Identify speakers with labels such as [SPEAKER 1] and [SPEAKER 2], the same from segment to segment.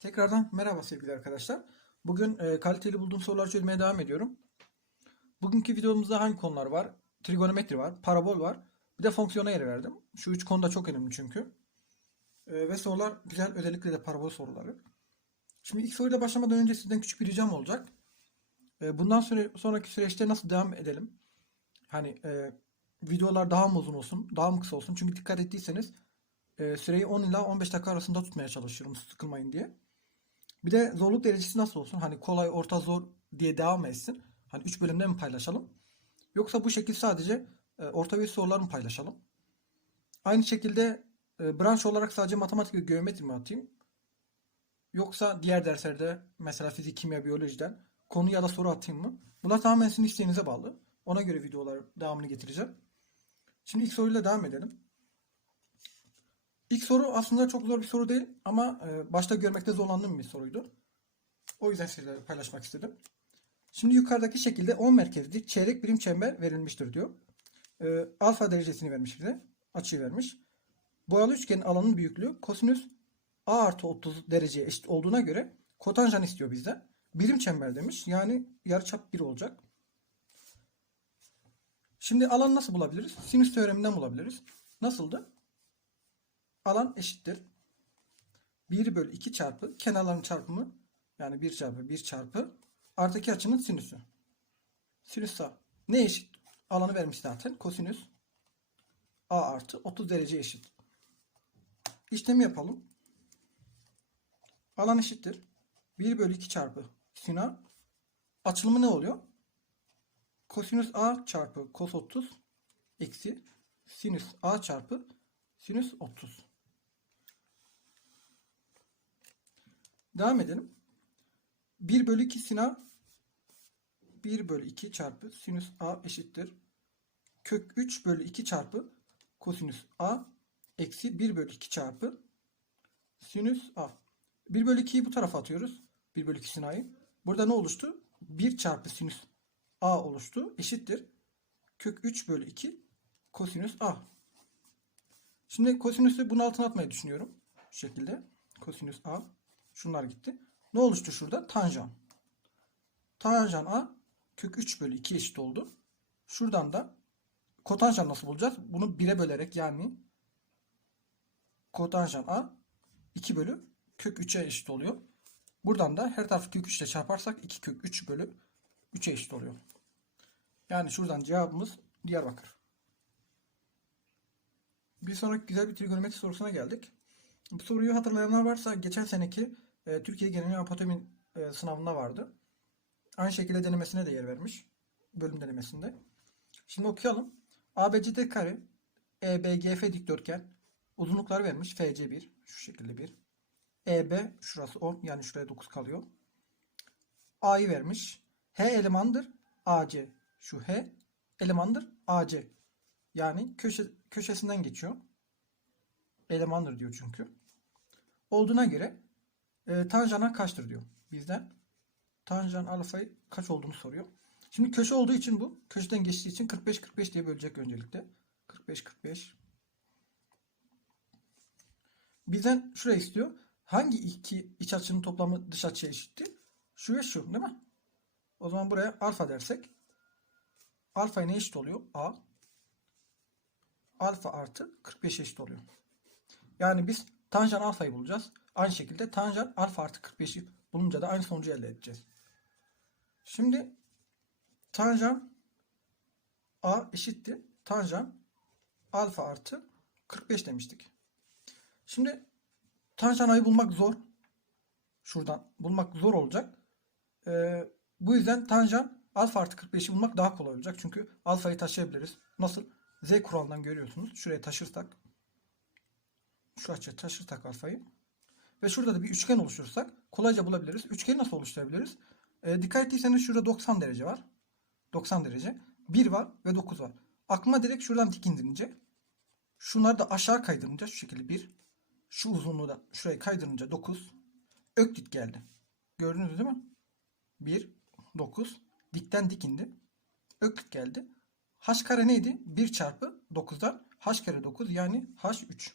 [SPEAKER 1] Tekrardan merhaba sevgili arkadaşlar. Bugün e, kaliteli bulduğum soruları çözmeye devam ediyorum. Bugünkü videomuzda hangi konular var? Trigonometri var, parabol var. Bir de fonksiyona yer verdim. Şu üç konuda çok önemli çünkü. E, ve sorular güzel, özellikle de parabol soruları. Şimdi ilk soruyla başlamadan önce sizden küçük bir ricam olacak. E, bundan sonra sonraki süreçte nasıl devam edelim? Hani e, videolar daha mı uzun olsun, daha mı kısa olsun? Çünkü dikkat ettiyseniz e, süreyi 10 ila 15 dakika arasında tutmaya çalışıyorum sıkılmayın diye. Bir de zorluk derecesi nasıl olsun? Hani kolay, orta, zor diye devam etsin. Hani 3 bölümde mi paylaşalım? Yoksa bu şekilde sadece e, orta ve sorular mı paylaşalım? Aynı şekilde e, branş olarak sadece matematik ve geometri mi atayım? Yoksa diğer derslerde mesela fizik, kimya, biyolojiden konu ya da soru atayım mı? Bunlar tamamen sizin isteğinize bağlı. Ona göre videolar devamını getireceğim. Şimdi ilk soruyla devam edelim. İlk soru aslında çok zor bir soru değil ama e, başta görmekte zorlandığım bir soruydu. O yüzden sizlerle paylaşmak istedim. Şimdi yukarıdaki şekilde 10 merkezli çeyrek birim çember verilmiştir diyor. E, alfa derecesini vermiş bize. Açıyı vermiş. Boyalı üçgenin alanın büyüklüğü kosinüs a artı 30 dereceye eşit olduğuna göre kotanjan istiyor bizden. Birim çember demiş. Yani yarıçap 1 olacak. Şimdi alanı nasıl bulabiliriz? Sinüs teoreminden bulabiliriz. Nasıldı? Alan eşittir. 1 bölü 2 çarpı kenarların çarpımı yani 1 çarpı 1 çarpı artı açının sinüsü. Sinüs. Ne eşit? Alanı vermiş zaten. Kosinüs A artı 30 derece eşit. İşlemi yapalım. Alan eşittir. 1 bölü 2 çarpı sin A. Açılımı ne oluyor? Kosinüs A çarpı kos 30 eksi sinüs A çarpı sinüs 30. Devam edelim. 1 bölü 2 sin A 1 bölü 2 çarpı sinüs A eşittir. Kök 3 bölü 2 çarpı kosinüs A eksi 1 bölü 2 çarpı sinüs A. 1 bölü 2'yi bu tarafa atıyoruz. 1 bölü 2 sin A'yı. Burada ne oluştu? 1 çarpı sinüs A oluştu. Eşittir. Kök 3 bölü 2 kosinüs A. Şimdi kosinüsü bunun altına atmayı düşünüyorum. Şu şekilde. Kosinüs A. Şunlar gitti. Ne oluştu şurada? Tanjan. Tanjan A kök 3 bölü 2 eşit oldu. Şuradan da kotanjan nasıl bulacağız? Bunu 1'e bölerek yani kotanjan A 2 bölü kök 3'e eşit oluyor. Buradan da her tarafı kök 3 ile çarparsak 2 kök 3 bölü 3'e eşit oluyor. Yani şuradan cevabımız Diyarbakır. Bir sonraki güzel bir trigonometri sorusuna geldik. Bu soruyu hatırlayanlar varsa geçen seneki e, Türkiye Genel Apatomi e, sınavında vardı. Aynı şekilde denemesine de yer vermiş. Bölüm denemesinde. Şimdi okuyalım. ABCD kare EBGF dikdörtgen uzunlukları vermiş. FC1 şu şekilde bir. EB şurası 10 yani şuraya 9 kalıyor. A'yı vermiş. H elemandır. AC şu H elemandır. AC yani köşe, köşesinden geçiyor. Elemandır diyor çünkü. Olduğuna göre e, tanjana kaçtır diyor bizden. Tanjan alfayı kaç olduğunu soruyor. Şimdi köşe olduğu için bu. Köşeden geçtiği için 45-45 diye bölecek öncelikle. 45-45. Bizden şuraya istiyor. Hangi iki iç açının toplamı dış açıya eşitti? Şu ve şu değil mi? O zaman buraya alfa dersek alfa ne eşit oluyor? A. Alfa artı 45 eşit oluyor. Yani biz tanjant alfayı bulacağız. Aynı şekilde tanjant alfa artı 45'i bulunca da aynı sonucu elde edeceğiz. Şimdi tanjant a eşittir. Tanjant alfa artı 45 demiştik. Şimdi tanjant a'yı bulmak zor. Şuradan bulmak zor olacak. Ee, bu yüzden tanjant alfa artı 45'i bulmak daha kolay olacak. Çünkü alfayı taşıyabiliriz. Nasıl? Z kuralından görüyorsunuz. Şuraya taşırsak şu açıya taşırsak alfayı ve şurada da bir üçgen oluşturursak kolayca bulabiliriz. Üçgeni nasıl oluşturabiliriz? E, dikkat ettiyseniz şurada 90 derece var. 90 derece. 1 var ve 9 var. Aklıma direkt şuradan dik indirince şunları da aşağı kaydırınca şu şekilde 1 şu uzunluğu da şuraya kaydırınca 9 öklit geldi. Gördünüz değil mi? 1 9 dikten dik indi. Öklit geldi. H kare neydi? 1 çarpı 9'dan H kare 9 yani H3.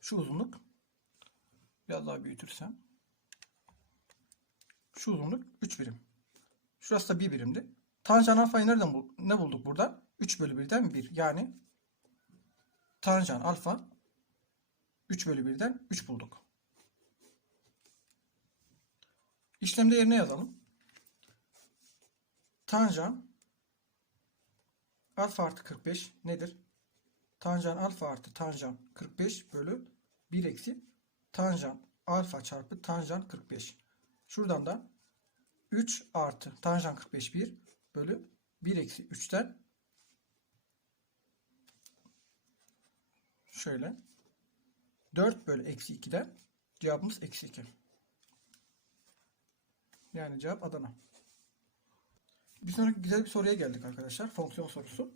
[SPEAKER 1] Şu uzunluk. Biraz daha büyütürsem. Şu uzunluk 3 birim. Şurası da 1 birimdi. Tanjant alfayı nereden bul ne bulduk burada? 3 bölü 1'den 1. Yani tanjant alfa 3 bölü 1'den 3 bulduk. İşlemde yerine yazalım. Tanjant alfa artı 45 nedir? Tanjant alfa artı tanjant 45 bölü 1 eksi tanjant alfa çarpı tanjant 45. Şuradan da 3 artı tanjant 45 1 bölü 1 eksi 3'ten şöyle 4 bölü eksi 2'den cevabımız eksi 2. Yani cevap Adana. Bir sonraki güzel bir soruya geldik arkadaşlar. Fonksiyon sorusu.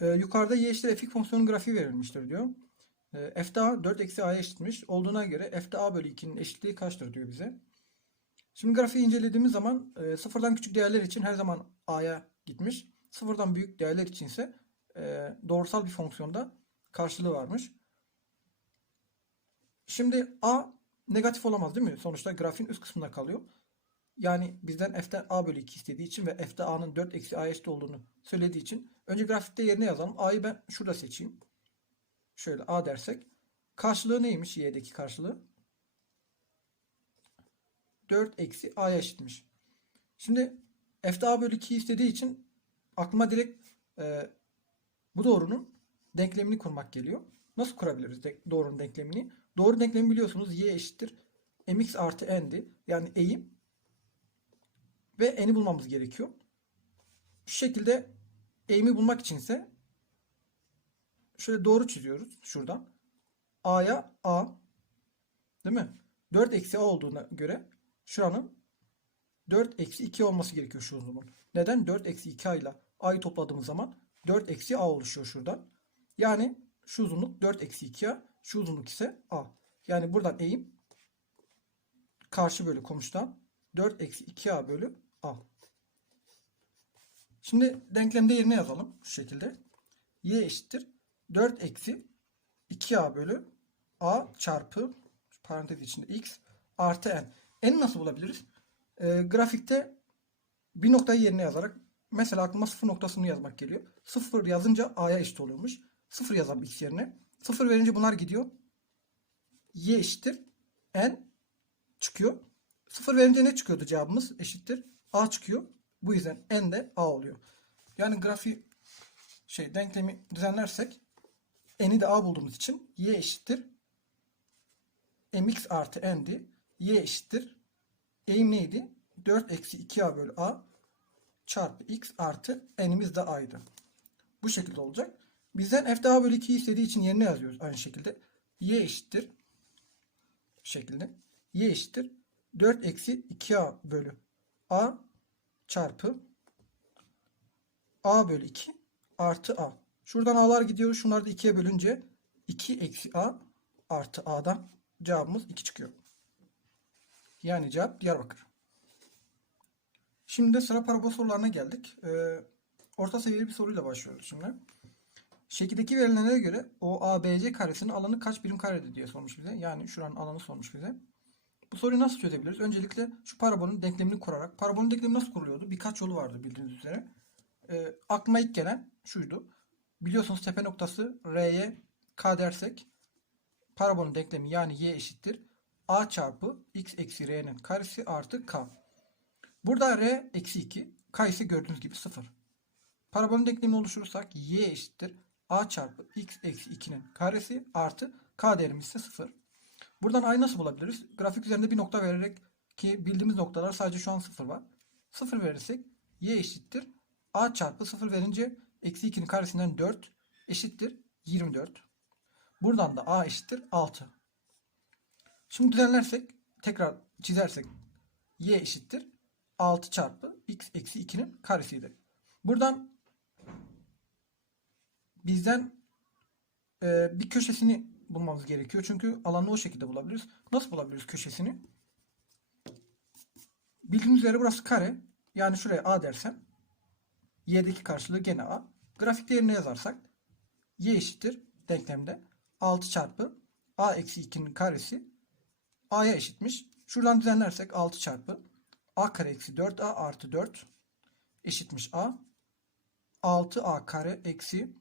[SPEAKER 1] Ee, yukarıda y eşittir fx fonksiyonun grafiği verilmiştir diyor. Ee, f'de a 4 eksi a'ya eşitmiş. Olduğuna göre f'de a bölü 2'nin eşitliği kaçtır diyor bize. Şimdi grafiği incelediğimiz zaman e, sıfırdan küçük değerler için her zaman a'ya gitmiş. Sıfırdan büyük değerler için ise e, doğrusal bir fonksiyonda karşılığı varmış. Şimdi a negatif olamaz değil mi? Sonuçta grafiğin üst kısmında kalıyor. Yani bizden f'den a bölü 2 istediği için ve f'de a'nın 4 eksi a'ya eşit olduğunu söylediği için önce grafikte yerine yazalım. a'yı ben şurada seçeyim. Şöyle a dersek. Karşılığı neymiş y'deki karşılığı? 4 eksi a'ya eşitmiş. Şimdi f'de a bölü 2 istediği için aklıma direkt e, bu doğrunun denklemini kurmak geliyor. Nasıl kurabiliriz de, doğrunun denklemini? Doğru denklemi biliyorsunuz y eşittir mx artı n'di. Yani eğim ve n'i bulmamız gerekiyor. Şu şekilde eğimi bulmak içinse şöyle doğru çiziyoruz şuradan. A'ya A değil mi? 4 eksi A olduğuna göre şuranın 4 eksi 2 olması gerekiyor şu uzunluğun. Neden? 4 eksi 2 A ile A'yı topladığımız zaman 4 eksi A oluşuyor şuradan. Yani şu uzunluk 4 eksi 2 A. Şu uzunluk ise A. Yani buradan eğim karşı bölü komşudan 4 eksi 2A bölü A. Şimdi denklemde yerine yazalım şu şekilde. Y eşittir 4 eksi 2A bölü A çarpı parantez içinde X artı N. N'i nasıl bulabiliriz? Ee, grafikte bir noktayı yerine yazarak mesela aklıma sıfır noktasını yazmak geliyor. Sıfır yazınca A'ya eşit oluyormuş. Sıfır yazalım X yerine. Sıfır verince bunlar gidiyor. Y eşittir N çıkıyor. Sıfır verince ne çıkıyordu cevabımız? Eşittir. A çıkıyor. Bu yüzden N de A oluyor. Yani grafiği şey denklemi düzenlersek N'i de A bulduğumuz için Y eşittir. Mx artı N'di. Y eşittir. Eğim neydi? 4 eksi 2A bölü A çarpı X artı N'imiz de A'ydı. Bu şekilde olacak. Bizden F'de A bölü 2 istediği için yerine yazıyoruz aynı şekilde. Y eşittir. Şekilde. Y eşittir. 4 eksi 2A bölü A çarpı A bölü 2 artı A. Şuradan A'lar gidiyor. Şunları da 2'ye bölünce 2 eksi A artı A'dan cevabımız 2 çıkıyor. Yani cevap Diyarbakır. Şimdi sıra parabol sorularına geldik. Ee, orta seviyeli bir soruyla başlıyoruz şimdi. Şekildeki verilenlere göre o ABC karesinin alanı kaç birim karedir diye sormuş bize. Yani şuranın alanı sormuş bize. Bu soruyu nasıl çözebiliriz? Öncelikle şu parabolün denklemini kurarak. Parabolün denklemi nasıl kuruluyordu? Birkaç yolu vardı bildiğiniz üzere. E, aklıma ilk gelen şuydu. Biliyorsunuz tepe noktası R'ye K dersek parabolün denklemi yani Y eşittir. A çarpı X eksi R'nin karesi artı K. Burada R eksi 2. K ise gördüğünüz gibi 0. Parabolün denklemini oluşturursak Y eşittir. A çarpı X eksi 2'nin karesi artı K değerimiz ise 0. Buradan A'yı nasıl bulabiliriz? Grafik üzerinde bir nokta vererek ki bildiğimiz noktalar sadece şu an 0 var. 0 verirsek Y eşittir. A çarpı 0 verince eksi 2'nin karesinden 4 eşittir 24. Buradan da A eşittir 6. Şimdi düzenlersek tekrar çizersek Y eşittir 6 çarpı X eksi 2'nin karesiydi. Buradan bizden e, bir köşesini bulmamız gerekiyor. Çünkü alanı o şekilde bulabiliriz. Nasıl bulabiliriz köşesini? Bildiğiniz üzere burası kare. Yani şuraya A dersem y'deki karşılığı gene A. Grafik değerini yazarsak y eşittir denklemde 6 çarpı a eksi 2'nin karesi a'ya eşitmiş. Şuradan düzenlersek 6 çarpı a kare eksi 4a artı 4 eşitmiş a. 6a kare eksi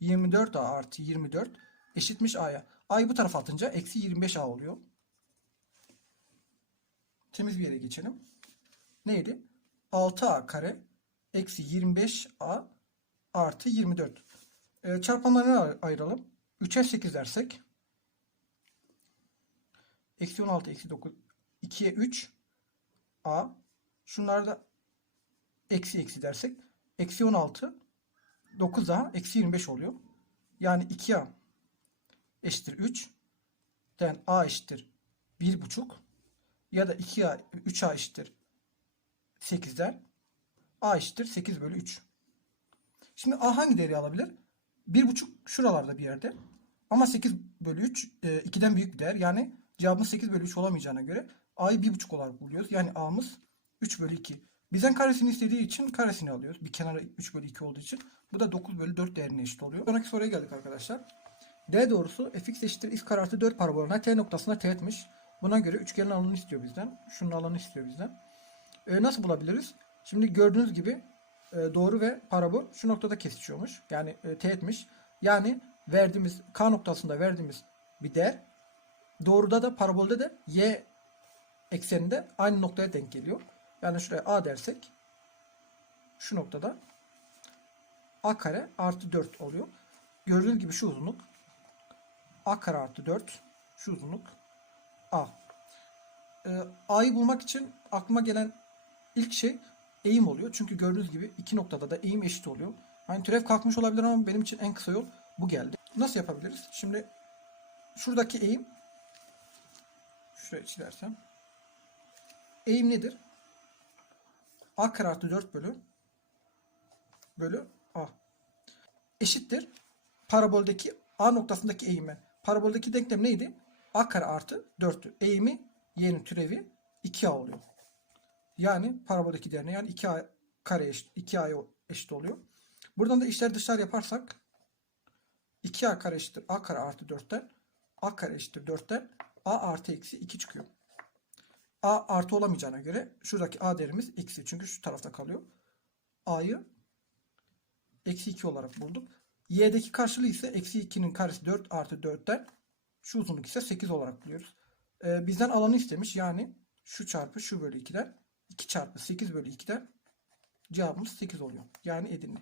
[SPEAKER 1] 24a artı 24 eşitmiş a'ya. a'yı bu tarafa atınca eksi 25a oluyor. Temiz bir yere geçelim. Neydi? 6a kare eksi 25a artı 24. Ee, çarpanlarını ayıralım. 3'e 8 dersek. Eksi 16 eksi 9 2'ye 3 a. Şunları da eksi eksi dersek. Eksi 16 9a eksi 25 oluyor. Yani 2a eşittir 3. Den a eşittir 1,5 ya da 2a 3a eşittir 8'den a eşittir 8 bölü 3. Şimdi a hangi değeri alabilir? 1,5 şuralarda bir yerde. Ama 8 bölü 3 e, 2'den büyük bir değer. Yani cevabımız 8 bölü 3 olamayacağına göre a'yı 1,5 olarak buluyoruz. Yani a'mız 3 bölü 2. Bizden karesini istediği için karesini alıyoruz. Bir kenara 3 bölü 2 olduğu için. Bu da 9 bölü 4 değerine eşit oluyor. Sonraki soruya geldik arkadaşlar. D doğrusu fx eşittir x kare artı 4 parabolüne t noktasında teğetmiş. Buna göre üçgenin alanını istiyor bizden. Şunun alanını istiyor bizden. E, nasıl bulabiliriz? Şimdi gördüğünüz gibi e, doğru ve parabol şu noktada kesişiyormuş. Yani e, teğetmiş. Yani verdiğimiz K noktasında verdiğimiz bir değer doğruda da parabolde de y ekseninde aynı noktaya denk geliyor. Yani şuraya A dersek şu noktada A kare artı 4 oluyor. Gördüğünüz gibi şu uzunluk A kare artı 4 şu uzunluk A. Ee, A'yı bulmak için aklıma gelen ilk şey eğim oluyor. Çünkü gördüğünüz gibi iki noktada da eğim eşit oluyor. Hani türev kalkmış olabilir ama benim için en kısa yol bu geldi. Nasıl yapabiliriz? Şimdi şuradaki eğim şuraya çizersem eğim nedir? A kare artı 4 bölü bölü A eşittir paraboldeki A noktasındaki eğime. Paraboldeki denklem neydi? A kare artı 4'tü. Eğimi y'nin türevi 2A oluyor. Yani paraboldeki değerine yani 2A kare eşit, 2A'ya eşit oluyor. Buradan da işler dışlar yaparsak 2A kare eşittir A kare artı 4'ten A kare eşittir 4'ten A artı eksi 2 çıkıyor. A artı olamayacağına göre şuradaki A değerimiz eksi. Çünkü şu tarafta kalıyor. A'yı eksi 2 olarak bulduk. Y'deki karşılığı ise eksi 2'nin karesi 4 artı 4'ten şu uzunluk ise 8 olarak buluyoruz. Ee, bizden alanı istemiş. Yani şu çarpı şu bölü 2'den 2 çarpı 8 bölü 2'den cevabımız 8 oluyor. Yani Edirne.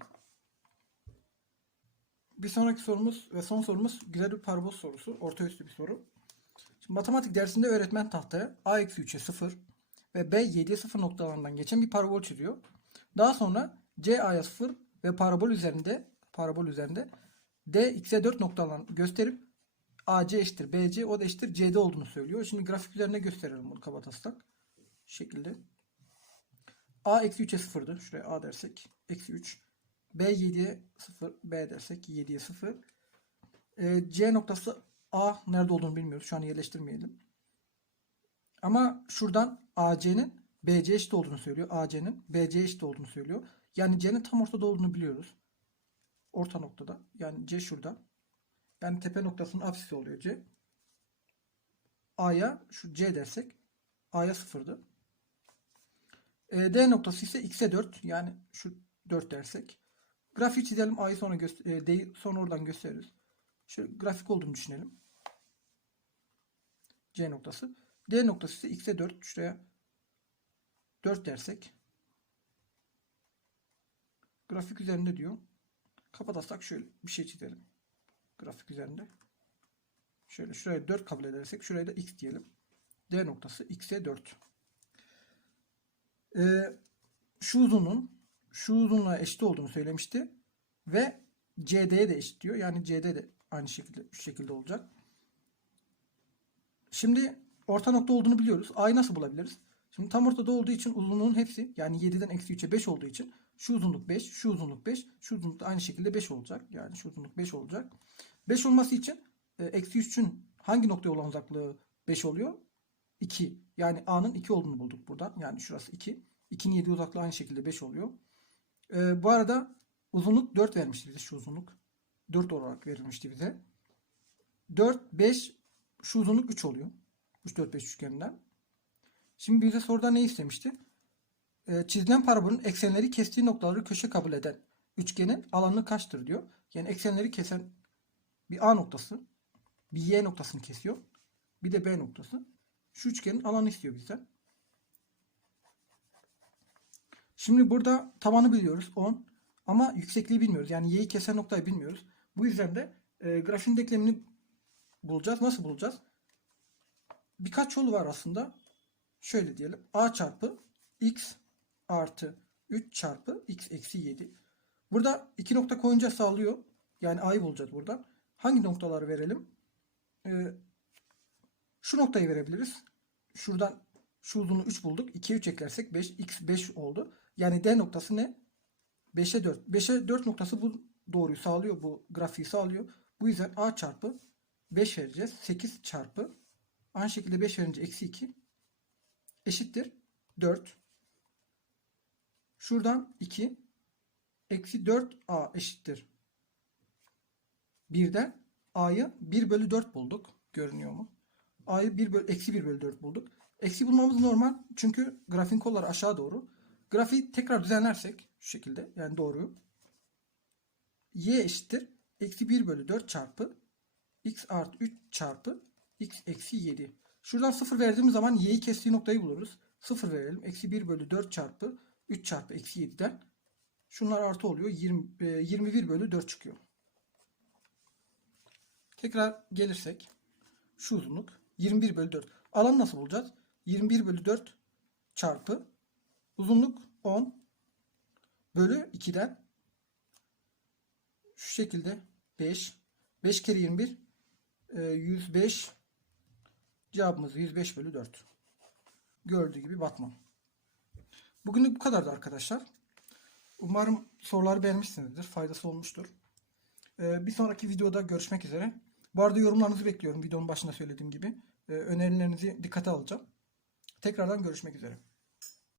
[SPEAKER 1] Bir sonraki sorumuz ve son sorumuz güzel bir parabol sorusu. Orta üstü bir soru. Şimdi matematik dersinde öğretmen tahtaya a eksi 3'e 0 ve b 7'ye 0 noktalarından geçen bir parabol çiziyor. Daha sonra c a'ya 0 ve parabol üzerinde parabol üzerinde d x'e 4 noktalarını gösterip AC eşittir BC o da eşittir CD olduğunu söylüyor. Şimdi grafik üzerine gösterelim bunu kabataslak. Şekilde. A eksi 3'e 0'dı. Şuraya A dersek. Eksi 3. B 7'ye 0. B dersek 7'ye 0. Ee, C noktası A nerede olduğunu bilmiyoruz. Şu an yerleştirmeyelim. Ama şuradan AC'nin BC eşit olduğunu söylüyor. AC'nin BC eşit olduğunu söylüyor. Yani C'nin tam ortada olduğunu biliyoruz. Orta noktada. Yani C şurada. Yani tepe noktasının apsisi oluyor C. A'ya şu C dersek A'ya 0'dı. E, D noktası ise X'e 4. Yani şu 4 dersek. Grafiği çizelim. A'yı sonra e, D'yi sonra oradan gösteririz. Şu grafik olduğunu düşünelim. C noktası. D noktası ise X'e 4. Şuraya 4 dersek. Grafik üzerinde diyor. Kapatarsak şöyle bir şey çizelim grafik üzerinde. Şöyle şuraya 4 kabul edersek şuraya da x diyelim. D noktası x'e 4. Ee, şu uzunluğun şu uzunluğa eşit olduğunu söylemişti. Ve CD'ye de eşit diyor. Yani CD de aynı şekilde şu şekilde olacak. Şimdi orta nokta olduğunu biliyoruz. A'yı nasıl bulabiliriz? Şimdi tam ortada olduğu için uzunluğun hepsi yani 7'den eksi 3'e 5 olduğu için şu uzunluk 5, şu uzunluk 5, şu uzunluk da aynı şekilde 5 olacak. Yani şu uzunluk 5 olacak. 5 olması için e, eksi 3'ün hangi noktaya olan uzaklığı 5 oluyor? 2. Yani A'nın 2 olduğunu bulduk burada. Yani şurası 2. 2'nin 7 uzaklığı aynı şekilde 5 oluyor. E, bu arada uzunluk 4 vermişti bize şu uzunluk. 4 olarak verilmişti bize. 4, 5 şu uzunluk 3 oluyor. 3, 4, 5 üçgeninden. Şimdi bize soruda ne istemişti? Ee, çizilen parabolün eksenleri kestiği noktaları köşe kabul eden üçgenin alanı kaçtır diyor. Yani eksenleri kesen bir A noktası, bir Y noktasını kesiyor. Bir de B noktası. Şu üçgenin alanı istiyor bizden. Şimdi burada tabanı biliyoruz 10 ama yüksekliği bilmiyoruz. Yani y'yi kesen noktayı bilmiyoruz. Bu yüzden de e, grafiğin denklemini bulacağız. Nasıl bulacağız? Birkaç yolu var aslında. Şöyle diyelim. a çarpı x artı 3 çarpı x eksi 7. Burada iki nokta koyunca sağlıyor. Yani a'yı bulacağız buradan. Hangi noktaları verelim? Ee, şu noktayı verebiliriz. Şuradan şu uzunluğu 3 bulduk. 2'ye 3 eklersek 5. X 5 oldu. Yani D noktası ne? 5'e 4. 5'e 4 noktası bu doğruyu sağlıyor. Bu grafiği sağlıyor. Bu yüzden A çarpı 5 vereceğiz. 8 çarpı aynı şekilde 5 verince eksi 2 eşittir 4. Şuradan 2 eksi 4A eşittir 1'den A'yı 1 bölü 4 bulduk. Görünüyor mu? A'yı 1 bölü, eksi 1 bölü 4 bulduk. Eksi bulmamız normal. Çünkü grafiğin kolları aşağı doğru. Grafiği tekrar düzenlersek şu şekilde yani doğruyu. Y eşittir. Eksi 1 bölü 4 çarpı x artı 3 çarpı x eksi 7. Şuradan 0 verdiğimiz zaman y'yi kestiği noktayı buluruz. 0 verelim. Eksi 1 bölü 4 çarpı 3 çarpı eksi 7'den şunlar artı oluyor. 20, e, 21 bölü 4 çıkıyor. Tekrar gelirsek şu uzunluk 21 bölü 4. Alanı nasıl bulacağız? 21 bölü 4 çarpı uzunluk 10 bölü 2'den şu şekilde 5 5 kere 21 e, 105 cevabımız 105 bölü 4. Gördüğü gibi Batman. Bugünlük bu kadardı arkadaşlar. Umarım soruları beğenmişsinizdir. Faydası olmuştur. E, bir sonraki videoda görüşmek üzere. Bu arada yorumlarınızı bekliyorum. Videonun başında söylediğim gibi. E, önerilerinizi dikkate alacağım. Tekrardan görüşmek üzere.